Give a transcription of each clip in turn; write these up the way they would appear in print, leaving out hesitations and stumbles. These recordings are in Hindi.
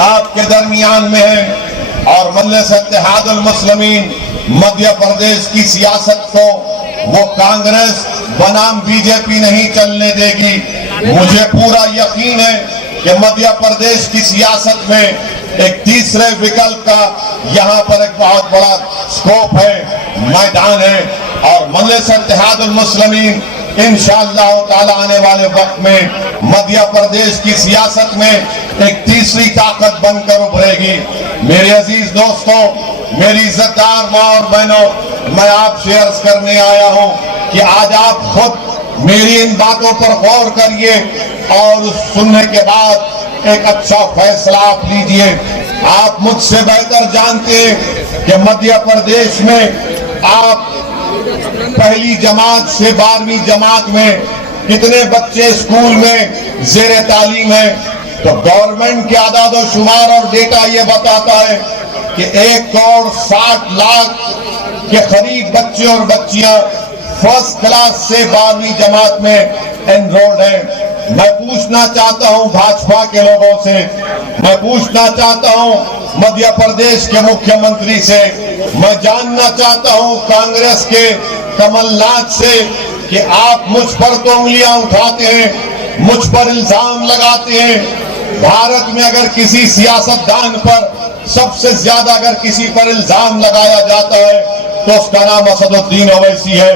आपके दरमियान में है और मजलिस इत्तेहादुल मुस्लिमीन मध्य प्रदेश की सियासत को वो कांग्रेस बनाम बीजेपी नहीं चलने देगी। मुझे पूरा यकीन है कि मध्य प्रदेश की सियासत में एक तीसरे विकल्प का यहाँ पर एक बहुत बड़ा स्कोप है, मैदान है और मजलिस इत्तेहादुल मुस्लिमीन इंशाअल्लाह ताला आने वाले वक्त में मध्य प्रदेश की सियासत में एक तीसरी ताकत बनकर उभरेगी। मेरे अजीज दोस्तों, मेरी इज्जतदार माँ और बहनों, मैं आपसे अर्ज करने आया हूँ कि आज आप खुद मेरी इन बातों पर गौर करिए और सुनने के बाद एक अच्छा फैसला आप लीजिए। आप मुझसे बेहतर जानते हैं कि मध्य प्रदेश में आप पहली जमात से 12वीं जमात में कितने बच्चे स्कूल में जेर तालीम है। तो गवर्नमेंट के आदादो शुमार और डेटा ये बताता है कि 1,60,00,000 के करीब बच्चे और बच्चियां फर्स्ट क्लास से 12वीं जमात में एनरोल्ड हैं। मैं पूछना चाहता हूं भाजपा के लोगों से, मैं पूछना चाहता हूं मध्य प्रदेश के मुख्यमंत्री से, मैं जानना चाहता हूं कांग्रेस के कमलनाथ से कि आप मुझ पर तो उंगलियां उठाते हैं, मुझ पर इल्जाम लगाते हैं। भारत में अगर किसी सियासतदान पर सबसे ज्यादा अगर किसी पर इल्जाम लगाया जाता है तो उसका नाम असदुद्दीन ओवैसी है।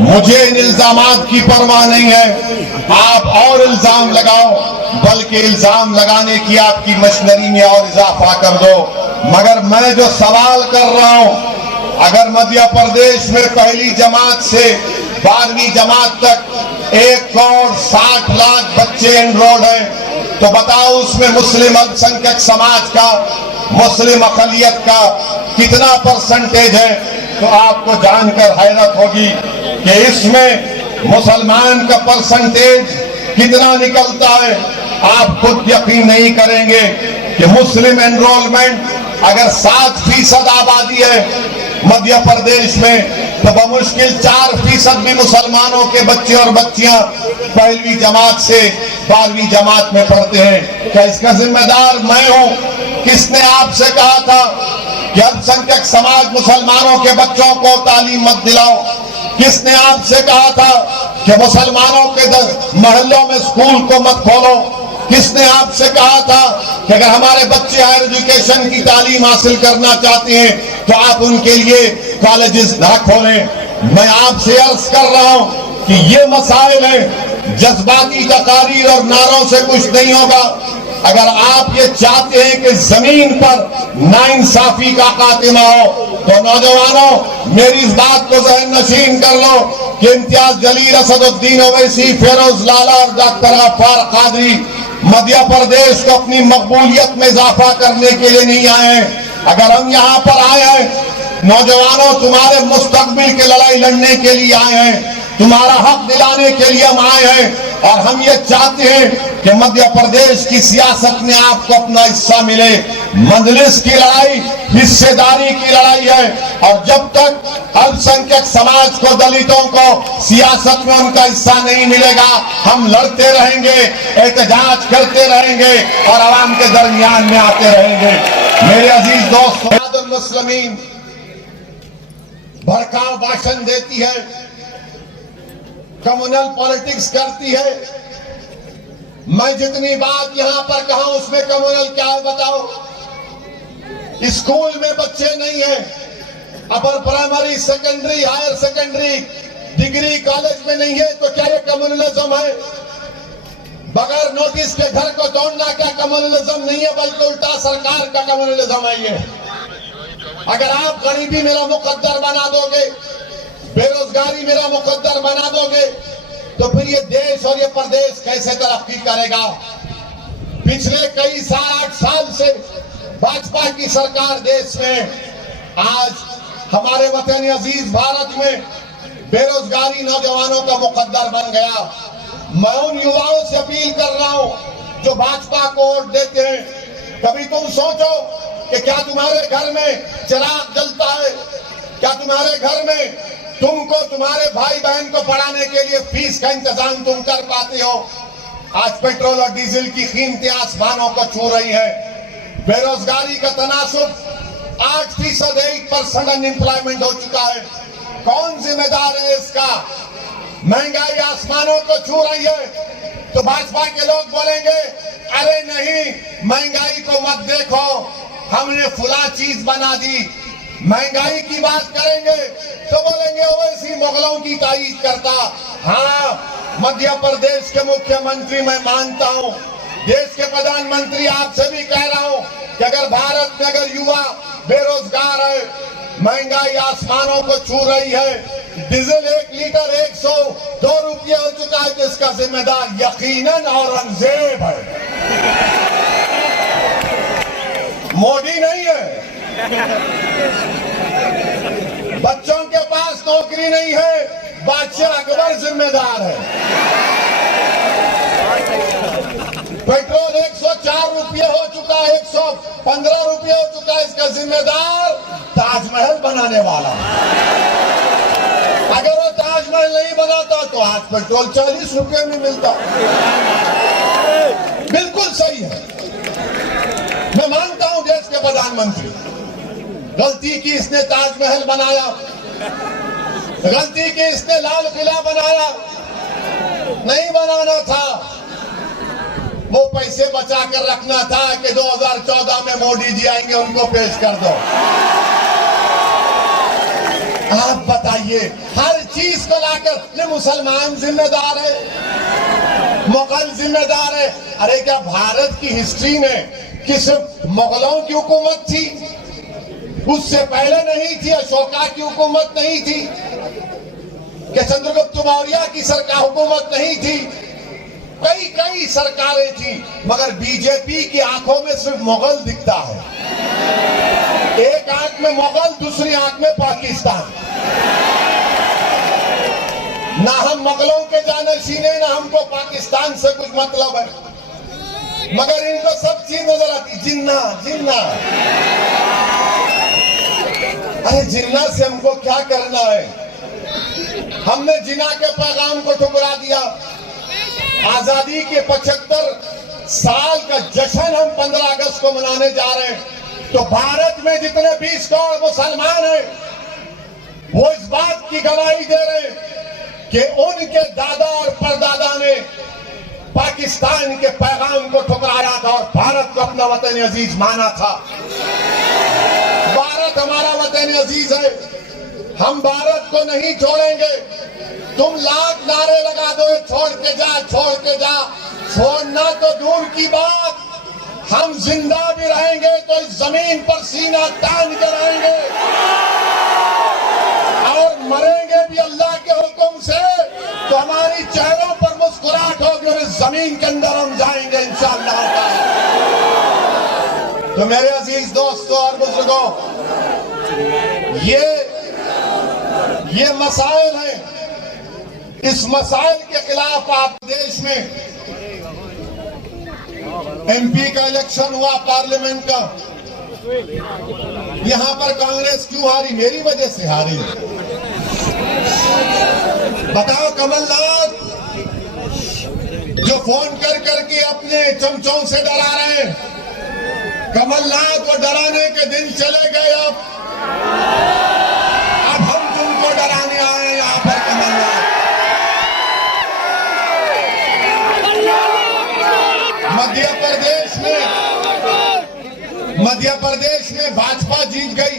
मुझे इन इल्जामात की परवाह नहीं है। आप और इल्जाम लगाओ, बल्कि इल्जाम लगाने की आपकी मशीनरी में और इजाफा कर दो। मगर मैं जो सवाल कर रहा हूं, अगर मध्य प्रदेश में पहली जमात से 12वीं जमात तक 1,60,00,000 बच्चे एनरोल्ड हैं, तो बताओ उसमें मुस्लिम अल्पसंख्यक समाज का, मुस्लिम अकलियत का कितना परसेंटेज है। तो आपको जानकर हैरत होगी कि इसमें मुसलमान का परसेंटेज कितना निकलता है। आप खुद यकीन नहीं करेंगे कि मुस्लिम एनरोलमेंट अगर 7% आबादी है मध्य प्रदेश में, तो बमुश्किल 4% भी मुसलमानों के बच्चे और बच्चियां पहली जमात से 12वीं जमात में पढ़ते हैं। क्या इसका जिम्मेदार मैं हूं? किसने आपसे कहा था कि अल्पसंख्यक समाज मुसलमानों के बच्चों को तालीम मत दिलाओ? किसने आपसे कहा था कि मुसलमानों के मोहल्लों में स्कूल को मत खोलो? किसने आपसे कहा था कि अगर हमारे बच्चे हायर एजुकेशन की तालीम हासिल करना चाहते हैं तो आप उनके लिए कॉलेजेस ना खोलें? मैं आपसे अर्ज कर रहा हूं कि ये मसाइल हैं, जज्बाती तकारीर और नारों से कुछ नहीं होगा। अगर आप ये चाहते हैं कि जमीन पर नाइंसाफी का खात्मा हो, तो नौजवानों मेरी इस बात को जहन नशीन कर लो कि इम्तियाज जलील, असदुद्दीन ओवैसी, फेरोज लाला और डॉक्टर गफ्फार कादरी मध्य प्रदेश को अपनी मकबूलियत में इजाफा करने के लिए नहीं आए हैं। अगर हम यहाँ पर आए हैं, नौजवानों तुम्हारे मुस्तकबिल की लड़ाई लड़ने के लिए आए हैं, तुम्हारा हक दिलाने के लिए हम आए हैं। और हम ये चाहते हैं कि मध्य प्रदेश की सियासत में आपको अपना हिस्सा मिले। मजलिस की लड़ाई हिस्सेदारी की लड़ाई है और जब तक अल्पसंख्यक समाज को, दलितों को सियासत में उनका हिस्सा नहीं मिलेगा, हम लड़ते रहेंगे, एहतजाज करते रहेंगे और आवाम के दरमियान में आते रहेंगे। मेरे अजीज दोस्तों, इत्तेहादुल मुस्लिमीन भड़काऊ भाषण देती है, कम्युनल पॉलिटिक्स करती है। मैं जितनी बात यहां पर कहा उसमें कम्युनल क्या है बताओ? स्कूल में बच्चे नहीं है, upper primary, secondary, higher secondary, degree college में नहीं है, तो क्या ये कम्युनलिज्म है? बगैर नोटिस के घर को तोड़ना क्या कम्युनलिज्म नहीं है, बल्कि उल्टा सरकार का कम्युनलिज्म है ये। अगर आप गरीबी मेरा मुकद्दर बना दोगे, बेरोजगारी मेरा मुकद्दर बना दोगे, तो फिर ये देश और ये प्रदेश कैसे तरक्की करेगा? पिछले कई 7-8 साल से भाजपा की सरकार देश में, आज हमारे वतन अजीज भारत में बेरोजगारी नौजवानों का मुकद्दर बन गया। मैं उन युवाओं से अपील कर रहा हूं जो भाजपा को वोट देते हैं, कभी तुम सोचो कि क्या तुम्हारे घर में चिराग जलता है? क्या तुम्हारे घर में तुमको, तुम्हारे भाई बहन को पढ़ाने के लिए फीस का इंतजाम तुम कर पाते हो? आज पेट्रोल और डीजल की कीमतें आसमानों को छू रही हैं। बेरोजगारी का तनासुब 8% 1% अनएम्प्लॉयमेंट हो चुका है। कौन जिम्मेदार है इसका? महंगाई आसमानों को छू रही है। तो भाजपा के लोग बोलेंगे अरे नहीं, महंगाई को मत देखो, हमने फुला चीज बना दी। महंगाई की बात करेंगे तो बोलेंगे ओवैसी मुगलों की तारीफ करता। हाँ, मध्य प्रदेश के मुख्यमंत्री मैं मानता हूं, देश के प्रधानमंत्री आपसे भी कह रहा हूं कि अगर भारत में अगर युवा बेरोजगार है, महंगाई आसमानों को छू रही है, डीजल 1 लीटर 102 रुपये हो चुका है, तो इसका जिम्मेदार यकीनन औरंगजेब है, मोदी नहीं है। बच्चों के पास नौकरी नहीं है, बादशाह अकबर जिम्मेदार है। पेट्रोल 104 रुपये हो चुका है, 115 रुपये हो चुका है, इसका जिम्मेदार ताजमहल बनाने वाला। अगर वो ताजमहल नहीं बनाता तो आज पेट्रोल 40 रुपये में मिलता। बिल्कुल सही है, मैं मानता हूं देश के प्रधानमंत्री, गलती की इसने ताजमहल बनाया, गलती की इसने लाल किला बनाया, नहीं बनाना था। वो पैसे बचा कर रखना था कि 2014 में मोदी जी आएंगे, उनको पेश कर दो। आप बताइए, हर चीज को लाकर मुसलमान जिम्मेदार है, मुगल जिम्मेदार है। अरे क्या भारत की हिस्ट्री में किस मुगलों की हुकूमत थी? उससे पहले नहीं थी? अशोका की हुकूमत नहीं थी? कि चंद्रगुप्त मौर्य की सरकार हुकूमत नहीं थी? कई सरकारें थी, मगर बीजेपी की आंखों में सिर्फ मुगल दिखता है। एक आंख में मुगल, दूसरी आंख में पाकिस्तान। ना हम मुगलों के जानशीन हैं, ना हमको पाकिस्तान से कुछ मतलब है, मगर इनको सब चीज नजर आती। जिन्ना जिन्ना, अरे जिन्ना से हमको क्या करना है? हमने जिन्ना के पैगाम को ठुकरा दिया। आजादी के 75 साल का जश्न हम 15 अगस्त को मनाने जा रहे हैं। तो भारत में जितने 20 करोड़ मुसलमान हैं, वो इस बात की गवाही दे रहे हैं कि उनके दादा और परदादा ने पाकिस्तान के पैगाम को ठुकराया था और भारत को अपना वतन अजीज माना था। भारत हमारा वतन अजीज है, हम भारत को नहीं छोड़ेंगे। तुम लाख नारे लगा दो, छोड़ के जा, छोड़ के जा। छोड़ना तो दूर की बात, हम जिंदा भी रहेंगे तो इस जमीन पर सीना तान के रहेंगे और मरेंगे भी अल्लाह के हुक्म से। तो हमारी चेहरों पर मुस्कुराहट होगी और इस जमीन के अंदर हम जाएंगे इंशाअल्लाह। तो मेरे अजीज दोस्तों और बुजुर्गों, ये मसाइल हैं। इस मसाइल के खिलाफ आप देश में एमपी का इलेक्शन हुआ, पार्लियामेंट का, यहां पर कांग्रेस क्यों हारी? मेरी वजह से हारी। बताओ, कमलनाथ जो फोन कर करके अपने चमचों से डरा रहे हैं, कमलनाथ को डराने के दिन चले गए। अब हम तुमको डराने आए यहां पर। कमलनाथ मध्य प्रदेश में भाजपा जीत गई।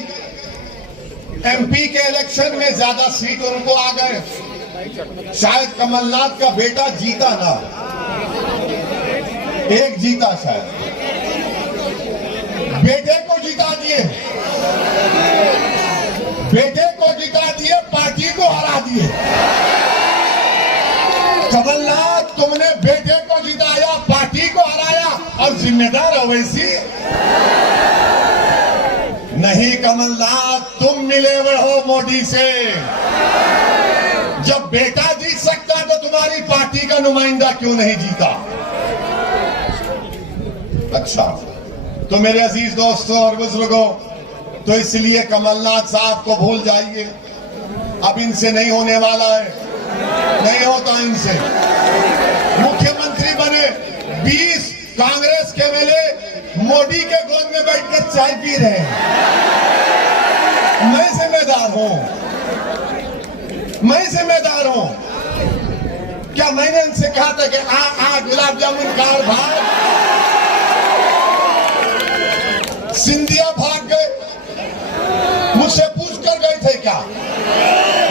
एमपी के इलेक्शन में ज्यादा सीट उनको आ गए। शायद कमलनाथ का बेटा जीता ना, एक जीता शायद, बेटे को जिता दिए, बेटे को जिता दिए, पार्टी को हरा दिए। कमलनाथ, तुमने बेटे को जिताया, पार्टी को हराया और जिम्मेदार ओवैसी नहीं। कमलनाथ, तुम मिले हुए हो मोदी से। जब बेटा जीत सकता तो तुम्हारी पार्टी का नुमाइंदा क्यों नहीं जीता? अच्छा, तो मेरे अजीज दोस्तों और बुजुर्गों, तो इसलिए कमलनाथ साहब को भूल जाइए, अब इनसे नहीं होने वाला है, नहीं होता इनसे। मुख्यमंत्री मंत्री बने, 20 कांग्रेस के एमएलए मोदी के गोद में बैठकर चाय पी रहे हैं। मैं जिम्मेदार हूं, मैं जिम्मेदार हूं। क्या मैंने इनसे कहा था कि आ गुलाब जामुन खा और भाग? सिंधिया भाग गए, मुझसे पूछ कर गए थे क्या,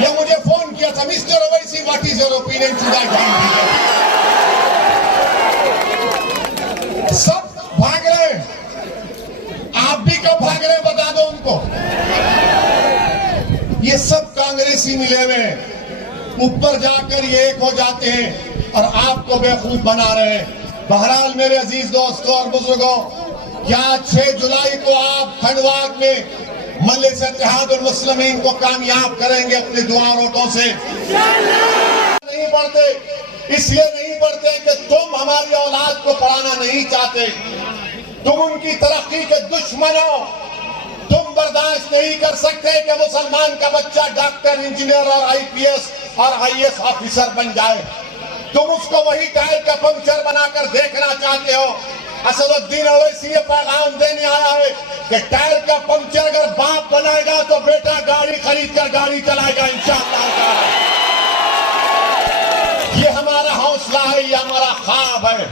या मुझे फोन किया था, mister Owaisi what is your opinion to that? सब भाग रहे हैं, आप भी कब भाग रहे हैं बता दो उनको। ये सब कांग्रेसी मिले हुए हैं, ऊपर जाकर ये एक हो जाते हैं और आपको बेवकूफ बना रहे हैं। बहरहाल मेरे अजीज दोस्तों और बुजुर्गों, क्या 6 जुलाई को आप खंडवा में मजलिस इत्तेहादुल मुस्लिमीन को कामयाब करेंगे अपने दुआ वोटों से? नहीं पढ़ते, इसलिए नहीं पढ़ते कि तुम हमारी औलाद को पढ़ाना नहीं चाहते, तुम उनकी तरक्की के दुश्मन हो। तुम बर्दाश्त नहीं कर सकते कि मुसलमान का बच्चा डॉक्टर, इंजीनियर और आईपीएस और आईएएस ऑफिसर बन जाए। तुम उसको वही टायर का पंक्चर बनाकर देखना चाहते हो। असदुद्दीन ओवैसी ये पैगाम देने आया है कि टायर का पंक्चर अगर बाप बनाएगा तो बेटा गाड़ी खरीद कर गाड़ी चलाएगा इंशाअल्लाह। ये हमारा हौसला है, ये हमारा ख्वाब है।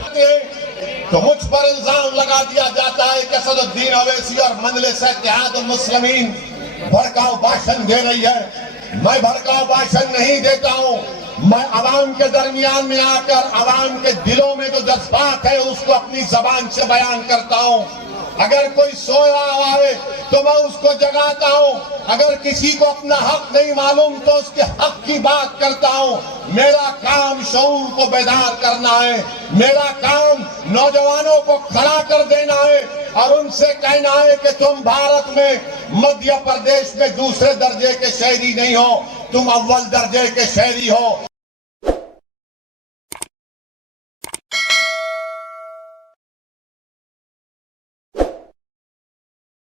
तो मुझ पर इल्जाम लगा दिया जाता है कि असदुद्दीन ओवैसी और मजलिस इत्तेहादुल मुस्लिमीन भड़काऊ भाषण दे रही है। मैं भड़काऊ भाषण नहीं देता हूं, मैं आवाम के दरमियान में आकर आवाम के दिलों में जो जज्बात है उसको अपनी जबान से बयान करता हूं। अगर कोई सोया हुआ है तो मैं उसको जगाता हूं, अगर किसी को अपना हक नहीं मालूम तो उसके हक की बात करता हूं। मेरा काम शऊर को बेदार करना है, मेरा काम नौजवानों को खड़ा कर देना है और उनसे कहना है कि तुम भारत में मध्य प्रदेश में दूसरे दर्जे के शहरी नहीं हो, तुम अव्वल दर्जे के शहरी हो।